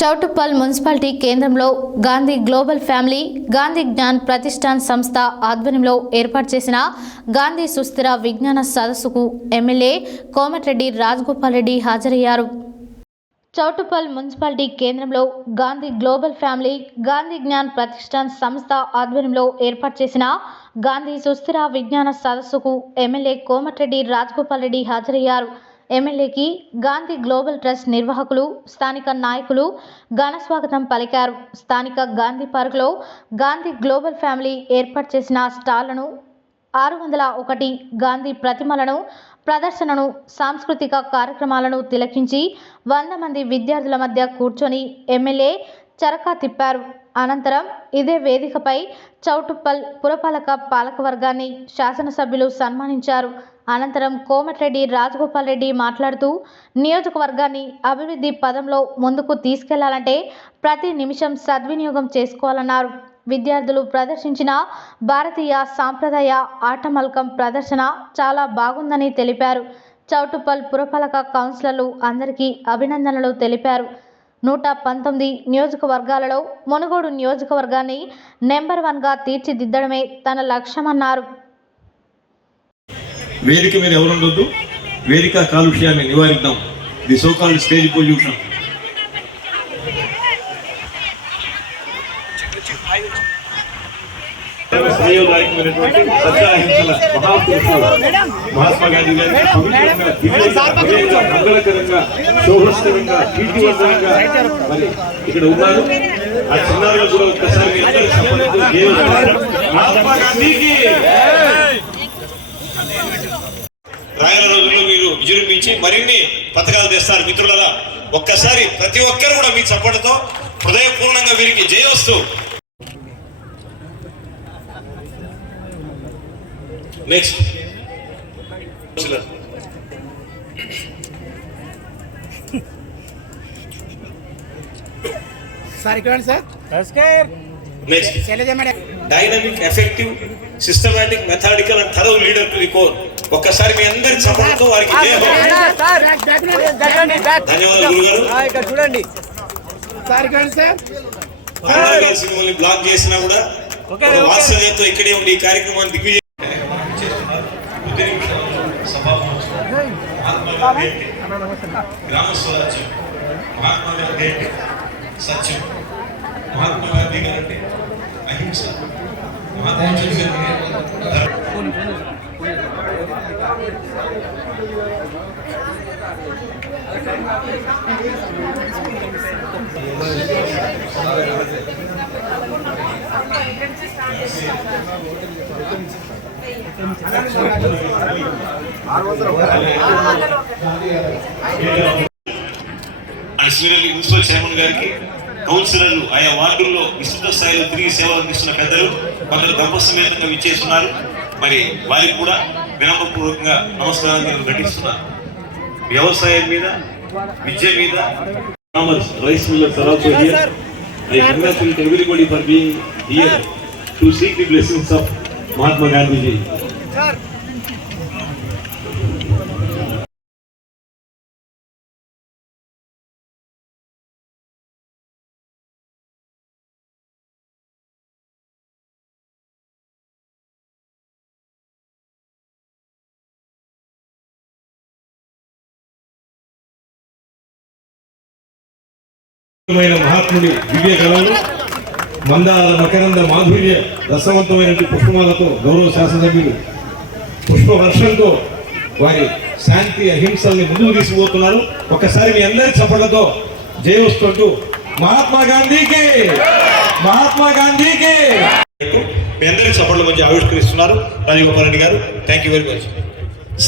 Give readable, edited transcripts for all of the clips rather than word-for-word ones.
Choutuppal municipality కేంద్రంలో Gandhi global family Gandhi Gyan Pratishthan సంస్థ ఆధ్వర్యంలో ఏర్పాటు చేసిన గాంధీ సుస్థిర విజ్ఞాన సదస్సుకు ఎమ్మెల్యే కోమటిరెడ్డి రాజగోపాల్ రెడ్డి హాజరయ్యారు. చౌటుప్పల్ మున్సిపాలిటీ కేంద్రంలో గాంధీ గ్లోబల్ ఫ్యామిలీ గాంధీ జ్ఞాన్ ప్రతిష్టాన్ సంస్థ ఆధ్వర్యంలో ఏర్పాటు చేసిన గాంధీ సుస్థిర విజ్ఞాన సదస్సుకు ఎమ్మెల్యే కోమటిరెడ్డి రాజగోపాల్ రెడ్డి హాజరయ్యారు. ఎమ్మెల్యేకి గాంధీ గ్లోబల్ ట్రస్ట్ నిర్వాహకులు, స్థానిక నాయకులు ఘన స్వాగతం పలికారు. స్థానిక గాంధీ పార్కులో గాంధీ గ్లోబల్ ఫ్యామిలీ ఏర్పాటు చేసిన స్టాళ్లను, 601 గాంధీ ప్రతిమలను, ప్రదర్శనను, సాంస్కృతిక కార్యక్రమాలను తిలకించి 100 మంది విద్యార్థుల మధ్య కూర్చొని ఎమ్మెల్యే చరకా తిప్పారు. అనంతరం ఇదే వేదికపై చౌటుప్పల్ పురపాలక పాలకవర్గాన్ని శాసనసభ్యులు సన్మానించారు. అనంతరం కోమటిరెడ్డి రాజగోపాల్ రెడ్డి మాట్లాడుతూ, నియోజకవర్గాన్ని అభివృద్ధి పదంలో ముందుకు తీసుకెళ్లాలంటే ప్రతి నిమిషం సద్వినియోగం చేసుకోవాలన్నారు. విద్యార్థులు ప్రదర్శించిన భారతీయ సాంప్రదాయ ఆటమల్కం ప్రదర్శన చాలా బాగుందని తెలిపారు. చౌటుప్పల్ పురపాలక కౌన్సిలర్లు అందరికీ అభినందనలు తెలిపారు. 119 నియోజకవర్గాలలో మునుగోడు నియోజకవర్గాన్ని నెంబర్ 1గా తీర్చిదిద్దడమే తన లక్ష్యమన్నారు. వేదిక మీద ఎవరుండొద్దు, వేదిక కాలుష్యాన్ని నివారిద్దాం. The so called stage pollution. శ్రేయోదాయకమైనటువంటి సత్యాహింసల మహాపురుషులు మహాత్మా గాంధీ గారిని పవిత్రంగా, మంగళకరంగా, శోభస్కరంగా, కీర్తివంతంగా మరి ఇక్కడ ఉన్నారు. ఆ చిన్నారులు కూడా ఒక్కసారి మహాత్మా గాంధీకి రాయల రోజుల్లో మీరు విజృంభించి మరిన్ని పథకాలు తెస్తారు. మిత్రులరా, ఒక్కసారి ప్రతి ఒక్కరు కూడా మీ చప్పటితో హృదయపూర్ణంగా వీరికి జయోస్తు. Next dynamic, effective, systematic, methodical and thorough leader to the core. ఒక్కసారి మీ అందరి చప్పటితో వారికి ధన్యవాదాలు గురుగారు. చూడండి, సినిమాని బ్లాక్ చేసినా కూడా వాత్సల్యంతో ఇక్కడే ఉండి ఈ కార్యక్రమాన్ని దిగ్విజయం. గ్రామ స్వరాజ్యం, మహాత్మా గాంధీ అంటే సత్యం, మహాత్మా గాంధీ గారు అంటే అహింస, మహాత్మా గాంధీ గారు మున్సిపల్ చైర్మన్ గారికి, కౌన్సిలర్లు, ఆయా వార్డుల్లో విస్తృత స్థాయిలో తిరిగి సేవలు అందిస్తున్న పెద్దలు కొందరు దంపసమేతంగా విచ్చేస్తున్నారు. మరి వారికి కూడా వినమ్రపూర్వకంగా నమస్కారాలు ఘటిస్తున్నారు. వ్యవసాయం మీద, విద్య మీద, rice millers are also here. I congratulate everybody for being here to seek the blessings of Mahatma Gandhi ji. మహాత్ముడి దివ్య కళలు, మందార మకరంద మాధుర్య రసవంతమైనటువంటి పుష్పమాలతో గౌరవ శాసనసభ్యులు పుష్పవర్షంతో వారి శాంతి అహింసల్ని ముందుకు తీసుకుపోతున్నారు. ఒక్కసారి మీ అందరి చప్పట్లతో జయోస్తూ మహాత్మా గాంధీకి, మహాత్మా గాంధీకి మీ అందరి చప్పట్ల మధ్య ఆవిష్కరిస్తున్నారు రాజగోపాల్ రెడ్డి గారు. Thank you very much.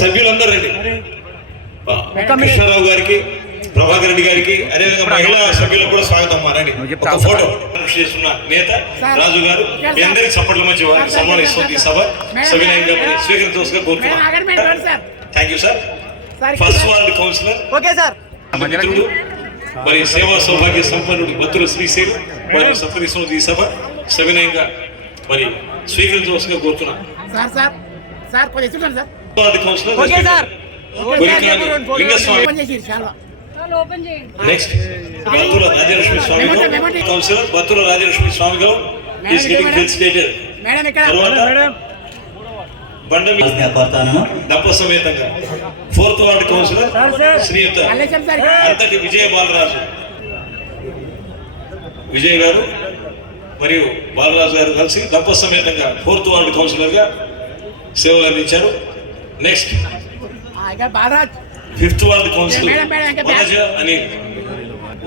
సభ్యులందరూ రండి. కృష్ణారావు గారికి, ప్రభాకర్ రెడ్డి గారికి, అదేవిధంగా మహిళా సభ్యులకు కూడా స్వాగతం. మారండి. ఒక ఫోటో చేస్తున్న నేత రాజు గారు మీ అందరికి చప్పట్ల మధ్య సన్మానిస్తుంది ఈ సభ సవినయంగా స్వీకరించవలసిగా కోరుతున్నాను. Thank you sir. First ward councillor మిత్రుడు, మరి సేవా సౌభాగ్య సంపన్నుడు మత్తుల శ్రీశైలు వారు సత్కరిస్తున్నది ఈ సభ సవినయంగా మరి స్వీకరించవలసిగా కోరుతున్నాను. Ward councillor Lingaswamy next Battula Rajalakshmi Swamy Goud councillor Battula Rajalakshmi Swamy Goud is getting felicitated. తర్వాత బండమి డప్ప సమేతంగా 4th వార్డు కౌన్సిలర్ శ్రీయుత అంతటి విజయ బాలరాజు విజయ్ గారు మరియు బాలరాజు గారు కలిసి డప్ప సమేతంగా 4th వార్డు కౌన్సిలర్ గా సేవలు అందించారు. Next 5th ward councillor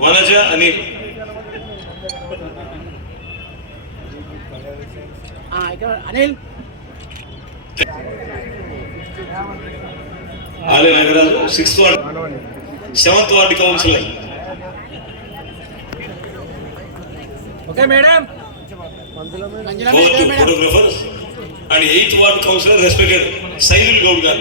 Vanaja అని అనిల్ ఆలయ Nagaraju 6th ward 7th ward councillor okay madam photographers and 8th ward councillor respected Saidul Goud గారు.